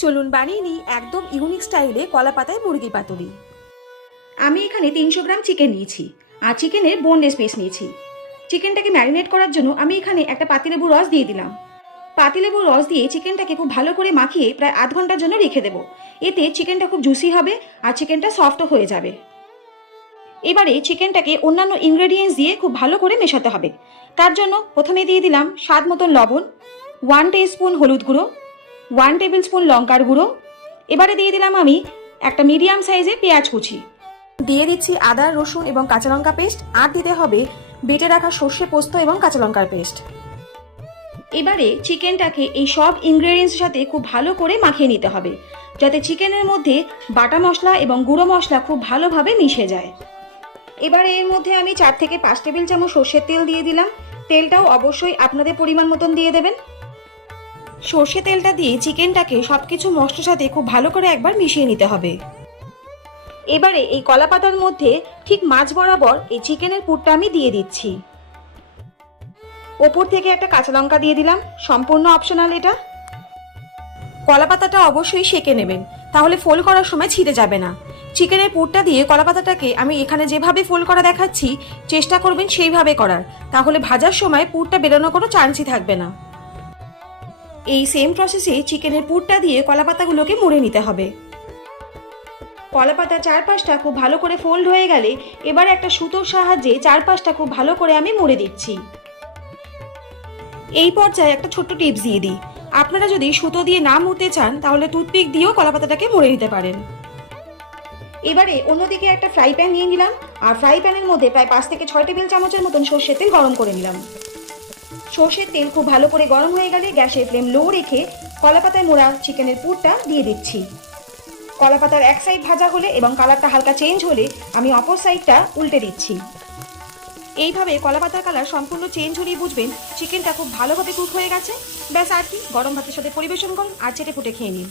চলুন বানিয়ে নিই একদম ইউনিক স্টাইলে কলা পাতায় মুরগি পাতুরি। আমি এখানে 300 গ্রাম চিকেন নিয়েছি আর চিকেনের বোনলেস পিস নিয়েছি। চিকেনটাকে ম্যারিনেট করার জন্য আমি এখানে একটা পাতিলেবুর রস দিয়ে দিলাম। পাতিলেবুর রস দিয়ে চিকেনটাকে খুব ভালো করে মাখিয়ে প্রায় আধ ঘন্টার জন্য রেখে দেবো। এতে চিকেনটা খুব জুসি হবে আর চিকেনটা সফটও হয়ে যাবে। এবারে চিকেনটাকে অন্যান্য ইনগ্রেডিয়েন্টস দিয়ে খুব ভালো করে মেশাতে হবে। তার জন্য প্রথমে দিয়ে দিলাম স্বাদ মতন লবণ, 1 টিস্পুন হলুদ গুঁড়ো, 1 টেবিল স্পুন লঙ্কার গুঁড়ো। এবারে দিয়ে দিলাম আমি একটা মিডিয়াম সাইজে পেঁয়াজ কুচি, দিয়ে দিচ্ছি আদা রসুন এবং কাঁচা লঙ্কা পেস্ট, আর দিতে হবে বেটে রাখা সর্ষে পোস্ত এবং কাঁচা লঙ্কার পেস্ট। এবারে চিকেনটাকে এই সব ইনগ্রেডিয়েন্টসের সাথে খুব ভালো করে মাখিয়ে নিতে হবে, যাতে চিকেনের মধ্যে বাটা মশলা এবং গুঁড়ো মশলা খুব ভালোভাবে মিশে যায়। এবারে এর মধ্যে আমি 4 থেকে 5 টেবিল চামচ সর্ষের তেল দিয়ে দিলাম। তেলটাও অবশ্যই আপনাদের পরিমাণ মতন দিয়ে দেবেন। সর্ষে তেলটা দিয়ে চিকেনটাকে সবকিছু মশলার সাথে খুব ভালো করে একবার মিশিয়ে নিতে হবে। এবারে এই কলা পাতার মধ্যে ঠিক মাঝ বরাবর এই চিকেনের পুরটা আমি দিয়ে দিচ্ছি। ওপর থেকে একটা কাঁচা লঙ্কা দিয়ে দিলাম, সম্পূর্ণ অপশনাল এটা। কলা পাতাটা অবশ্যই সেঁকে নেবেন, তাহলে ফোল্ড করার সময় ছিঁড়ে যাবে না। চিকেনের পুরটা দিয়ে কলা পাতাটাকে আমি এখানে যেভাবে ফোল্ড করা দেখাচ্ছি চেষ্টা করবেন সেইভাবে করার, তাহলে ভাজার সময় পুরটা বেরোনোর কোনো চান্সই থাকবে না। এই সেম প্রসেসে চিকেনের পুরটা দিয়ে কলা পাতাগুলোকে মুড়ে নিতে হবে। কলা পাতা চারপাশটা খুব ভালো করে ফোল্ড হয়ে গেলে এবার একটা সুতোর সাহায্যে চারপাশটা খুব ভালো করে আমি মুড়ে দিচ্ছি। এই পর্যায়ে একটা ছোট্ট টিপস দিয়ে দিই, আপনারা যদি সুতো দিয়ে না মুড়তে চান তাহলে টুথপিক দিয়েও কলা পাতাটাকে মুড়ে নিতে পারেন। এবারে অন্যদিকে একটা ফ্রাই প্যান নিয়ে নিলাম আর ফ্রাই প্যানের মধ্যে প্রায় 5 থেকে 6 টেবিল চামচের মতন সর্ষের তেল গরম করে নিলাম। সর্ষের তেল খুব ভালো করে গরম হয়ে গেলে গ্যাসের ফ্লেম লো রেখে কলা পাতায় মোড়া চিকেনের পুরটা দিয়ে দিচ্ছি। কলা পাতার এক সাইড ভাজা হলে এবং কালারটা হালকা চেঞ্জ হলে আমি অপর সাইডটা উল্টে দিচ্ছি। এইভাবে কলা পাতার কালার সম্পূর্ণ চেঞ্জ হলেই বুঝবেন চিকেনটা খুব ভালোভাবে কুক হয়ে গেছে। ব্যাস আর কি, গরম ভাতের সাথে পরিবেশন করুন আর চেটে ফুটে খেয়ে নিন।